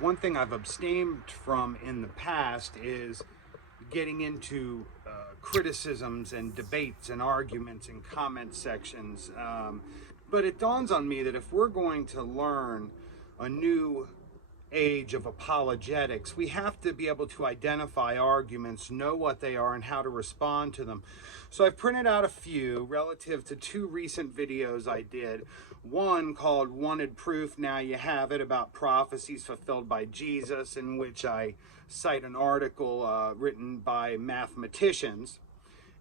One thing I've abstained from in the past is getting into criticisms and debates and arguments and comment sections. But it dawns on me that if we're going to learn a new age of apologetics, we have to be able to identify arguments, know what they are, and how to respond to them. So I've printed out a few relative to two recent videos I did. One called Wanted Proof, Now You Have It, about prophecies fulfilled by Jesus, in which I cite an article written by mathematicians.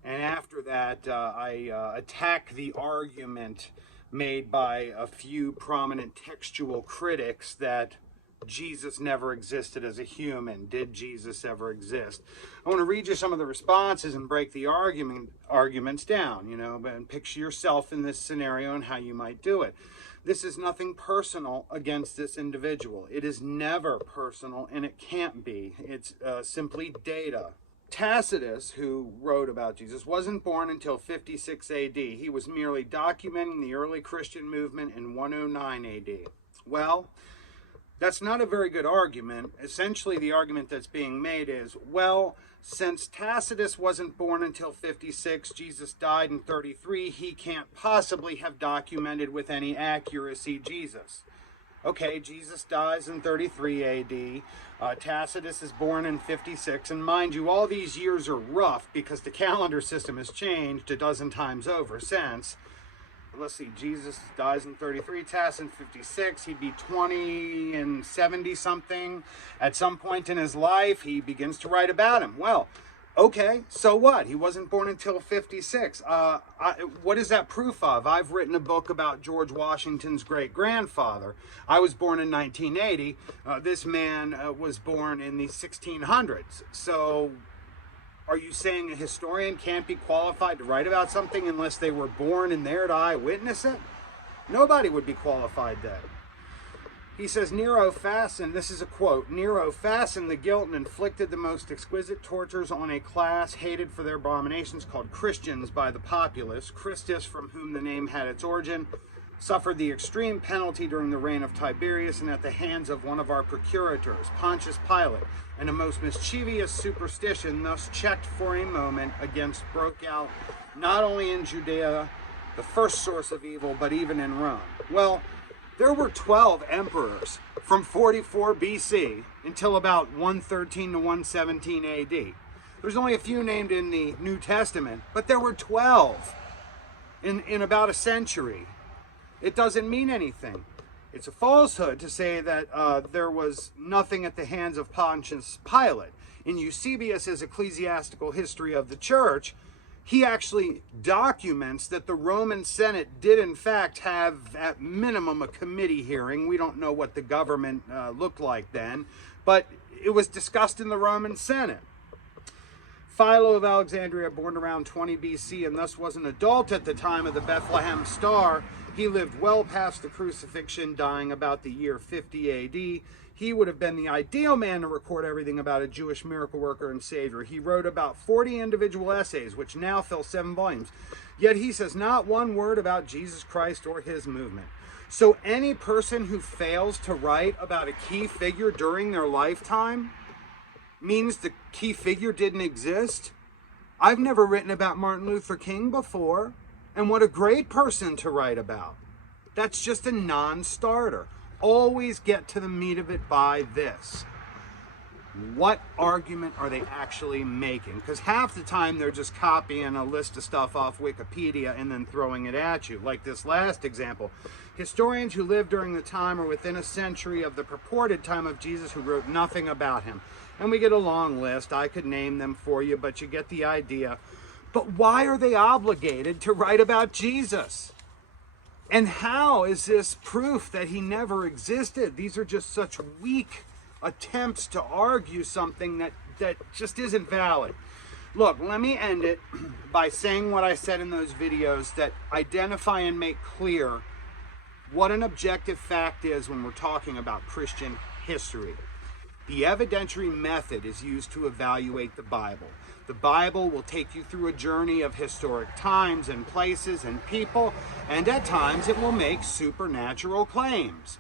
And after that, I attack the argument made by a few prominent textual critics that Jesus never existed as a human. Did Jesus ever exist? I want to read you some of the responses and break the arguments down, and picture yourself in this scenario and how you might do it. This is nothing personal against this individual. It is never personal, and it can't be. It's simply data. Tacitus, who wrote about Jesus, wasn't born until 56 AD. He was merely documenting the early Christian movement in 109 AD. Well, that's not a very good argument. Essentially, the argument that's being made is, well, since Tacitus wasn't born until 56, Jesus died in 33, he can't possibly have documented with any accuracy Jesus. Okay, Jesus dies in 33 AD, Tacitus is born in 56, and mind you, all these years are rough because the calendar system has changed a dozen times over since. Let's see, Jesus dies in 33, Tacitus in 56, he'd be 20 and 70 something. At some point in his life, he begins to write about him. Well, okay, so what? He wasn't born until 56. What is that proof of? I've written a book about George Washington's great-grandfather. I was born in 1980. This man was born in the 1600s. So are you saying a historian can't be qualified to write about something unless they were born and there to eyewitness it? Nobody would be qualified then. He says, Nero fastened, this is a quote, Nero fastened the guilt and inflicted the most exquisite tortures on a class hated for their abominations called Christians by the populace. Christus, from whom the name had its origin, suffered the extreme penalty during the reign of Tiberius and at the hands of one of our procurators, Pontius Pilate, and a most mischievous superstition thus checked for a moment against broke out not only in Judea, the first source of evil, but even in Rome. Well, there were 12 emperors from 44 BC until about 113 to 117 AD. There's only a few named in the New Testament, but there were 12 in about a century. It doesn't mean anything. It's a falsehood to say that there was nothing at the hands of Pontius Pilate. In Eusebius's Ecclesiastical History of the Church, he actually documents that the Roman Senate did in fact have at minimum a committee hearing. We don't know what the government looked like then, but it was discussed in the Roman Senate. Philo of Alexandria, born around 20 BC and thus was an adult at the time of the Bethlehem Star. He lived well past the crucifixion, dying about the year 50 AD. He would have been the ideal man to record everything about a Jewish miracle worker and savior. He wrote about 40 individual essays, which now fill 7 volumes. Yet he says not one word about Jesus Christ or his movement. So any person who fails to write about a key figure during their lifetime means the key figure didn't exist. I've never written about Martin Luther King before, and what a great person to write about. That's just a non-starter. Always get to the meat of it by this. What argument are they actually making? Because half the time they're just copying a list of stuff off Wikipedia and then throwing it at you. Like this last example. Historians who lived during the time or within a century of the purported time of Jesus who wrote nothing about him. And we get a long list. I could name them for you, but you get the idea. But why are they obligated to write about Jesus? And how is this proof that he never existed? These are just such weak attempts to argue something that just isn't valid. Look, let me end it by saying what I said in those videos that identify and make clear what an objective fact is when we're talking about Christian history. The evidentiary method is used to evaluate the Bible. The Bible will take you through a journey of historic times and places and people, and at times it will make supernatural claims.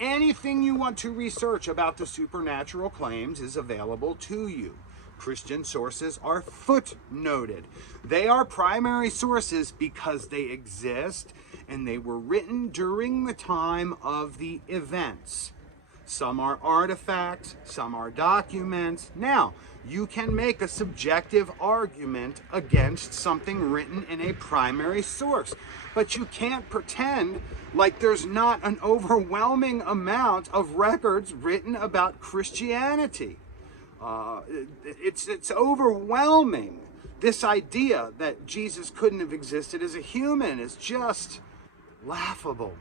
Anything you want to research about the supernatural claims is available to you. Christian sources are footnoted. They are primary sources because they exist and they were written during the time of the events. Some are artifacts, some are documents. Now, you can make a subjective argument against something written in a primary source, but you can't pretend like there's not an overwhelming amount of records written about Christianity. It's overwhelming. This idea that Jesus couldn't have existed as a human is just laughable.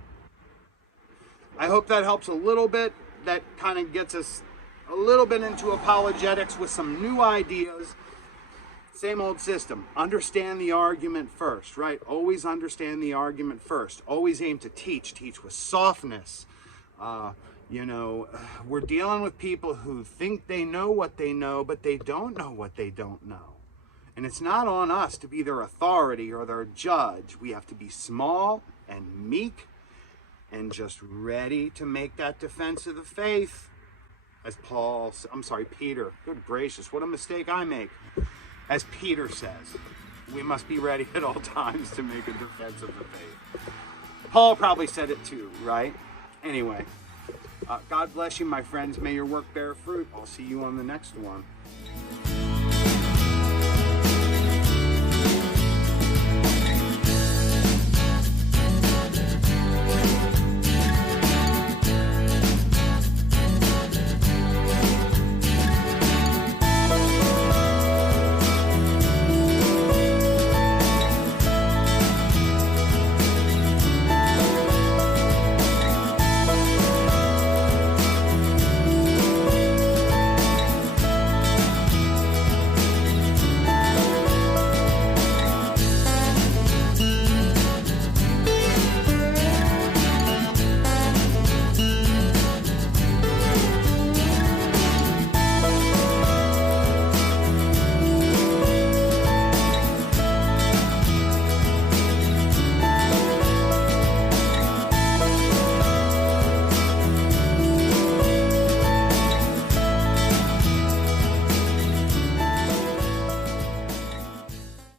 I hope that helps a little bit. That kind of gets us a little bit into apologetics with some new ideas. Same old system. Understand the argument first, right? Always understand the argument first. Always aim to teach with softness. We're dealing with people who think they know what they know, but they don't know what they don't know. And it's not on us to be their authority or their judge. We have to be small and meek and just ready to make that defense of the faith. As Peter, good gracious, what a mistake I make. As Peter says, we must be ready at all times to make a defense of the faith. Paul probably said it too, right? Anyway, God bless you, my friends. May your work bear fruit. I'll see you on the next one.